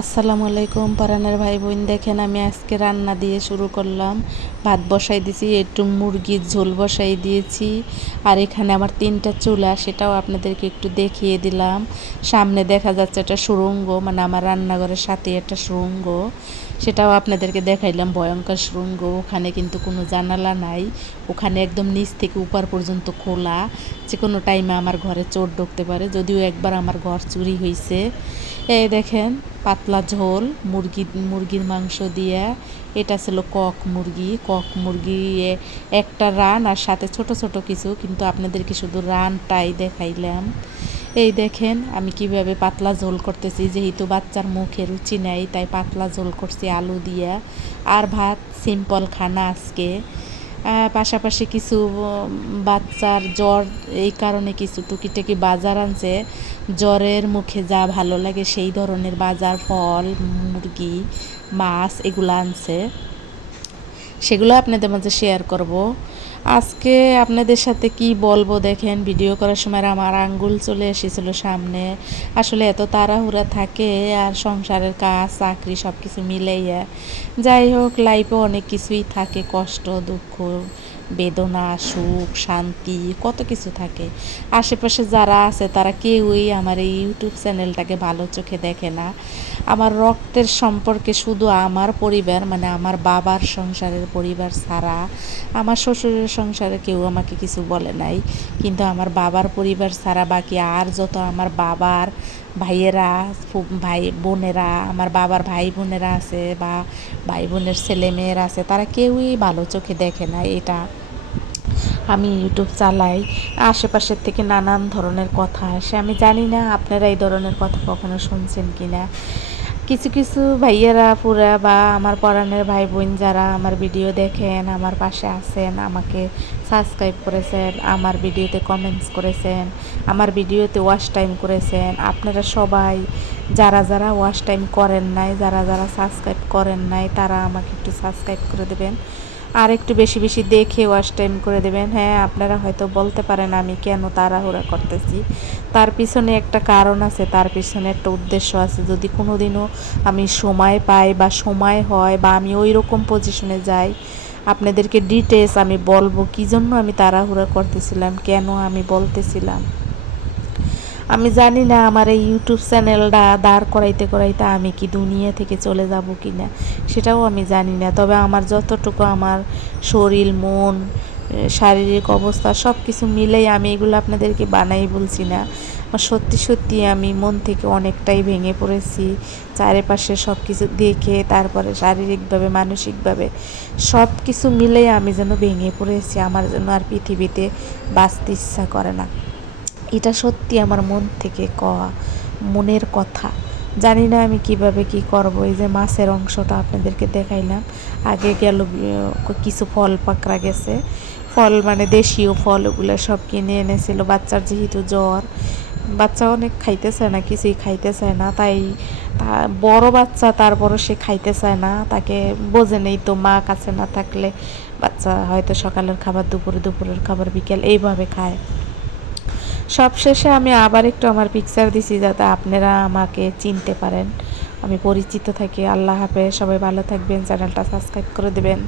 আসসালামু আলাইকুম পরানের ভাই বোন। দেখেন আমি আজকে রান্না দিয়ে শুরু করলাম। ভাত বসাই দিয়েছি, একটু মুরগির ঝোল বসাই দিয়েছি। আর এখানে আমার 3টা চুলা, সেটাও আপনাদেরকে একটু দেখিয়ে দিলাম। সামনে দেখা যাচ্ছে একটা সুড়ঙ্গ, মানে আমার রান্নাঘরের সাথে একটা সুড়ঙ্গ, সেটাও আপনাদেরকে দেখাইলাম। ভয়ঙ্কর সুড়ঙ্গ, ওখানে কিন্তু কোনো জানালা নাই, ওখানে একদম নিচ থেকে উপর পর্যন্ত খোলা, যে কোনো টাইমে আমার ঘরে চোর ঢুকতে পারে। যদিও একবার আমার ঘর চুরি হয়েছে। এই দেখেন পাতলা ঝোল মুরগির মাংস দিয়ে। এটা ছিল কক মুরগি একটা রান, আর সাথে ছোট ছোট কিছু, কিন্তু আপনাদেরকে শুধু রানটাই দেখাইলাম। এই দেখেন আমি কিভাবে পাতলা ঝোল করতেছি, যেহেতু বাচ্চার মুখে রুচি নেই তাই পাতলা ঝোল করছি আলু দিয়ে। আর ভাত, সিম্পল খানা আজকে। পাশাপাশি কিছু বাচ্চার জ্বর, এই কারণে কিছু টুকিটাকি বাজার আনছে। জ্বরের মুখে যা ভালো লাগে সেই ধরনের বাজার, ফল, মুরগি, মাছ এগুলো আনছে, সেগুলো আপনাদের মাঝে শেয়ার করব। আজকে আপনাদের সাথে কি বলবো, দেখেন ভিডিও করার সময় আমার আঙ্গুল চলে এসেছিলো সামনে। আসলে এত তাড়াহুড়া থাকে, আর সংসারের কাজ, চাকরি সব কিছু মিলাইয়া, যাই হোক লাইফে অনেক কিছুই থাকে, কষ্ট, দুঃখ, বেদনা, সুখ, শান্তি, কত কিছু থাকে। আশেপাশে যারা আছে তারা কেউই আমার এই ইউটিউব চ্যানেলটাকে ভালো চোখে দেখে না। আমার রক্তের সম্পর্কে শুধু আমার পরিবার, মানে আমার বাবার সংসারের পরিবার ছাড়া আমার শ্বশুরের সংসারে কেউ আমাকে কিছু বলে নাই। কিন্তু আমার বাবার পরিবার ছাড়া বাকি আর যত আমার বাবার ভাইয়েরা, ভাই বোনেরা, আমার বাবার ভাই বোনেরা আছে বা ভাই বোনের ছেলে মেয়েরা আছে, তারা কেউই ভালো চোখে দেখে না। এটা আমি ইউটিউব চালাই, আশেপাশের থেকে নানান ধরনের কথা আসে। আমি জানি না আপনারা এই ধরনের কথা কখনো শুনছেন কি না। কিছু কিছু ভাইয়েরা পুরা বা আমার পরাণের ভাই বোন যারা আমার ভিডিও দেখেন, আমার পাশে আছেন, আমাকে সাবস্ক্রাইব করেছেন, আমার ভিডিওতে কমেন্টস করেছেন, আমার ভিডিওতে ওয়াচ টাইম করেছেন, আপনারা সবাই যারা যারা ওয়াচ টাইম করেন নাই, যারা যারা সাবস্ক্রাইব করেন নাই, তারা আমাকে একটু সাবস্ক্রাইব করে দেবেন, আর একটু বেশি বেশি দেখে ওয়াচ টাইম করে দেবেন। হ্যাঁ, আপনারা হয়তো বলতে পারেন আমি কেন তাড়াহুড়া করতেছি, তার পিছনে একটা কারণ আছে, তার পিছনে একটা উদ্দেশ্য আছে। যদি কোনো দিনও আমি সময় পাই বা সময় হয় বা আমি ওই রকম পজিশনে যাই, আপনাদেরকে ডিটেলস আমি বলবো কী জন্য আমি তাড়াহুড়া করতেছিলাম, কেন আমি বলতেছিলাম। আমি জানি না আমার এই ইউটিউব চ্যানেলটা দাঁড় করাইতে করাইতে আমি কি দুনিয়া থেকে চলে যাব কি না, সেটাও আমি জানি না। তবে আমার যতটুকু আমার শরীর, মন, শারীরিক অবস্থা সব কিছু মিলেই আমি এগুলো আপনাদেরকে বানাই বলছি না। আমার সত্যি সত্যি আমি মন থেকে অনেকটাই ভেঙে পড়েছি চারিপাশে সব কিছু দেখে। তারপরে শারীরিকভাবে, মানসিকভাবে সব কিছু মিলেই আমি যেন ভেঙে পড়েছি। আমার জন্য আর পৃথিবীতে বাঁচতে ইচ্ছা করে না। এটা সত্যি আমার মন থেকে কওয়া, মনের কথা। জানি না আমি কিভাবে কি করব। এই যে মাছের অংশটা আপনাদেরকে দেখাইলাম, আগে গেল কিছু ফল পাকড়া গেছে, ফল মানে দেশীয় ফল, ওগুলো সব কিনে এনেছিল। বাচ্চার যেহেতু জ্বর, বাচ্চা অনেক খাইতে চায় না, কিছুই খাইতে চায় না, তাই বড় বাচ্চা, তারপরও সে খাইতে চায় না। তাকে বোঝে নেই তো, মা কাছে না থাকলে বাচ্চা হয়তো সকালের খাবার দুপুরে, দুপুরের খাবার বিকেল, এইভাবে খায়। সবশেষে আমি আবার একটু আমার পিকচার দিছি যাতে আপনারা আমাকে চিনতে পারেন, আমি পরিচিত থাকি। আল্লাহ হাফেজ, সবাই ভালো থাকবেন, চ্যানেলটা সাবস্ক্রাইব করে দেবেন।